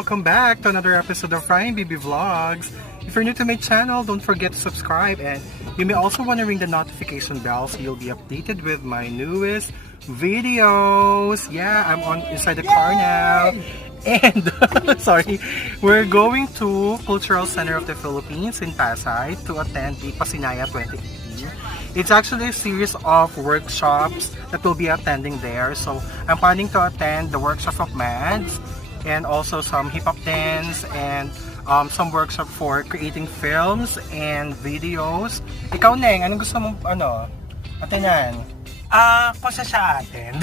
welcome back to another episode of BiBi Vlogs. If you're new to my channel, don't forget to subscribe, and you may also want to ring the notification bell so you'll be updated with my newest videos. Yeah, I'm inside the car now. And, sorry, we're going to Cultural Center of the Philippines in Pasay to attend the Pasinaya 2018. It's actually a series of workshops that we'll be attending there. So, I'm planning to attend the workshop of MADS and also some hip-hop dance and some workshop for creating films and videos. Ikaw, Neng, anong gusto mong, attenan? Kung siya atin.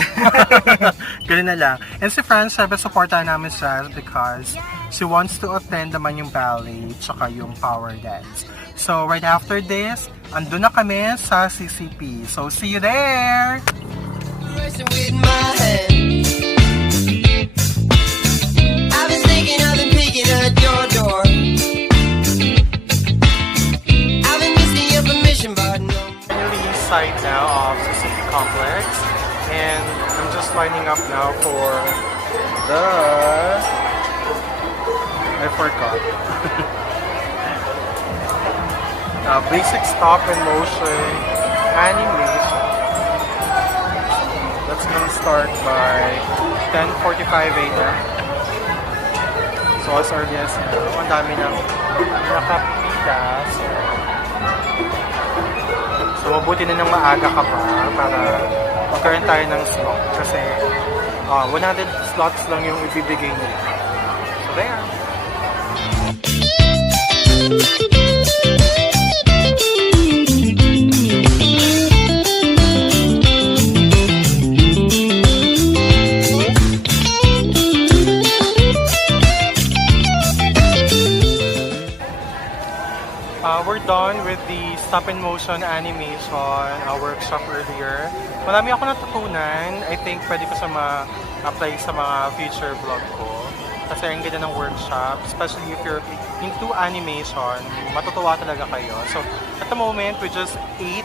Ganun na lang. And si Fran, sabi, supportahan namin siya because she wants to attend naman yung ballet tsaka yung power dance. So, right after this, andun na kami sa CCP. So, see you there! I've been thinking I've been peeking at your door. I've been missing your permission, but no. Finally inside now of CCP complex, and I'm just lining up now for the... I forgot. Basic stop and motion animation. That's gonna start by 10:45 a.m. So as early as ang dami ng nakapila. So mabuti na nang maaga ka pa para magkaroon tayo ng slot kasi 100 slots lang yung ibibigay nila. So there. We're done with the stop and motion animation workshop earlier. Marami ako natutunan. I think pwede ko sa ma-apply sa mga future vlog ko. Kasi ang ganda ng workshop, especially if you're into animation, matutuwa talaga kayo. So, at the moment, we just ate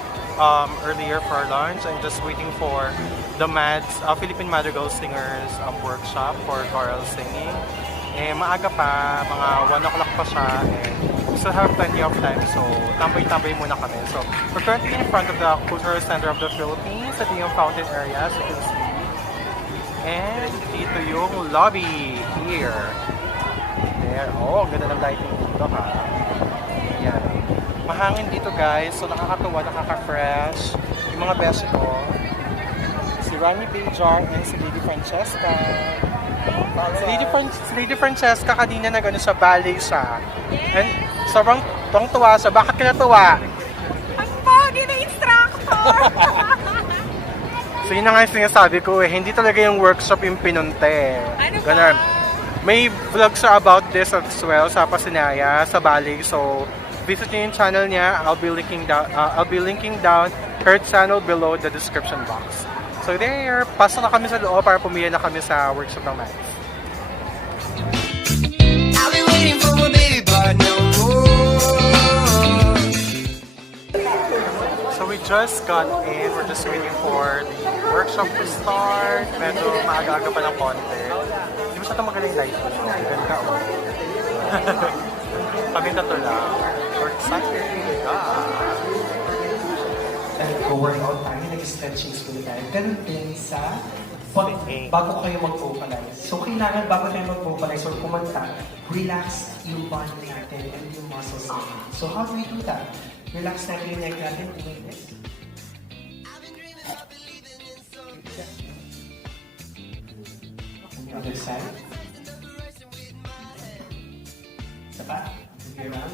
earlier for lunch. I'm just waiting for the MADS, Philippine Madrigal Singers workshop for choral singing. Maaga pa, mga 1 o'clock pa siya, and we still have plenty of time, so tambay-tambay muna kami. So, we're currently in front of the Cultural Center of the Philippines at yung fountain area, as you can see. And dito yung lobby here. There. Oh, ganda ng lighting dito, ha. Ayan. Mahangin dito, guys, so nakakatuwa, nakaka-fresh. Yung mga best ko, si Rami Bejar and si Lady Francesca. Si Lady Francesca kanina nag-ano siya, ballet siya. And sobrang tuwa siya. Bakit ka natuwa? Ang pogi na instructor! So yun na nga yung sinasabi ko hindi talaga yung workshop yung pinunte. Ano Ganun. May vlog siya about this as well sa Pasinaya, sa ballet. So visit niyo yung channel niya. I'll be linking down her channel below the description box. So there, pasok na kami sa loob para pumili na kami sa workshop ng MADS. I've been waiting for my baby, but no more. So we just got in. We're just waiting for the workshop to start. Medyo maaga-aga pa ng konti. Hindi mo siya ito magaling light. Ganda ko. Kami tatlo lang. We're excited. Nag-workout tayo, nag-stretching school tayo. Ganun din sa bago kayo mag-vocalize. So, kailangan bago kayo mag-vocalize or kumanta, relax yung body natin and yung muscles natin. So, how do we do that? Relax natin yung neck natin, doing this. On the other side. Isa pa. Okay, around.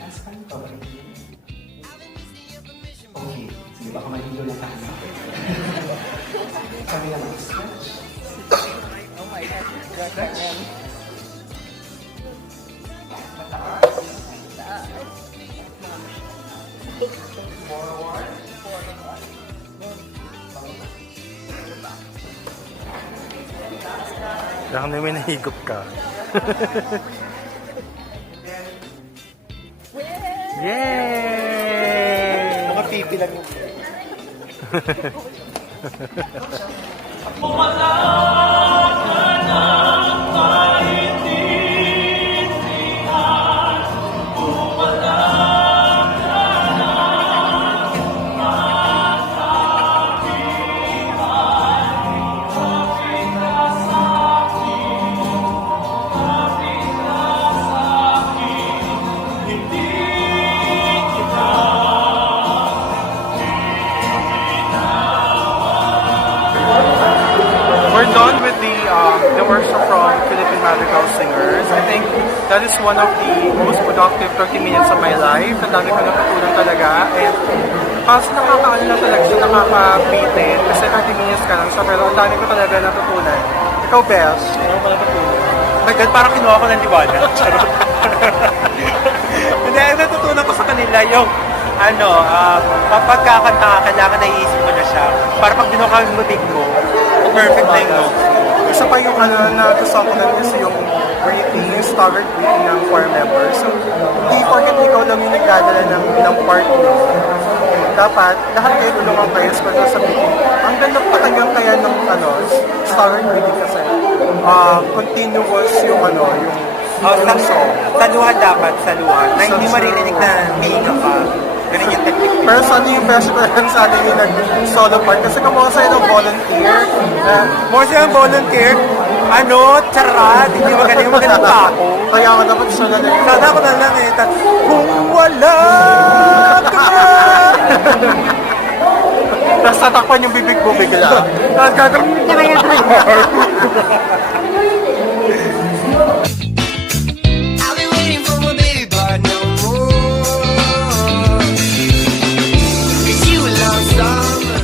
Last time ko ba? Okay. Sige, baka mahilo lang tayo. Kami naman, stretch. Oh my God. Stretch. Taas. Forward. Baka namin nahigop ka. Yay! Mga pipi lang yung We're done with the workshop from Philippine Magical Singers. I think that is one of the most productive 30 minutes of my life. Ang dami ko natutunan talaga. And kasi nakakaano na talaga siya, nakakabitin. Kasi 30 minutes ka lang siya, pero ang dami ko talaga natutunan. Ikaw, Beth? Ano mo natutunan? Oh my God, parang kinuha ko ng liwanag. Hindi, natutunan ko sa kanila yung pagkakanta ka, kailangan naiisip mo na siya. Para pag binuka yung mutig mo, perfect na yung notes. Isa pa yung nagustuhan ko lang is yung breathing, yung staggered breathing ng choir members. So, hindi porket ikaw lang yung nagdadala ng part mo. Dapat, lahat kayo tulungan kayo, especially sa breathing. Ang ganda patanggang kaya ng staggered breathing kasi continuous yung song. Saluhan dapat, saluhan. Na hindi maririnig na hihinga ka. Ganun yung technique. Pero sana yung best friend, sana yung nag-solo part. Kasi kumuha sa'yo ng volunteer. More siya ng volunteer, charot, hindi magaling pa ako. Kaya nga dapat siya na lang. Sana ako na lang eh. Kung wala ka! Tapos tatakpan yung bibig mo bigla. Tapos gagawin ko na yung I've been waiting for my baby, but no more. 'Cause you were love summer.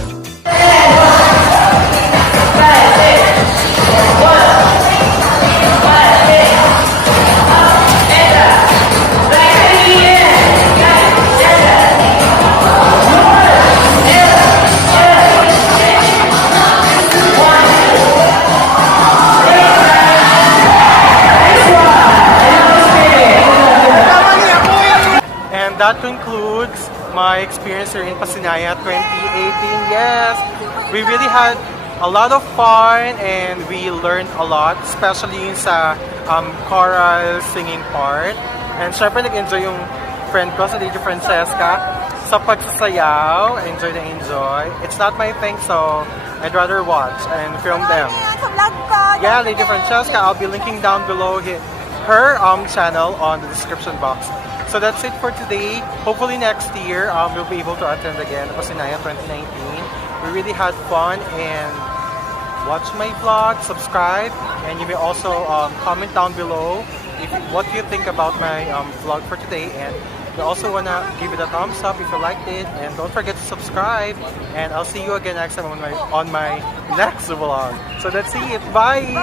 And that concludes my experience here in Pasinaya 2018. Yes, we really had a lot of fun and we learned a lot, especially yung sa choral singing part. And syempre nag-enjoy yung friend ko, si Lady Francesca, sa pagsasayaw. Enjoy na enjoy. It's not my thing, so I'd rather watch and film them. Sa vlog ko. Yeah, Lady Francesca, I'll be linking down below her channel on the description box. So that's it for today. Hopefully next year we'll be able to attend again Pasinaya 2019. We really had fun, and watch my vlog, subscribe, and you may also comment down below what you think about my vlog for today. And you also wanna give it a thumbs up if you liked it, and don't forget to subscribe. And I'll see you again next time on my next vlog. So that's it. Bye.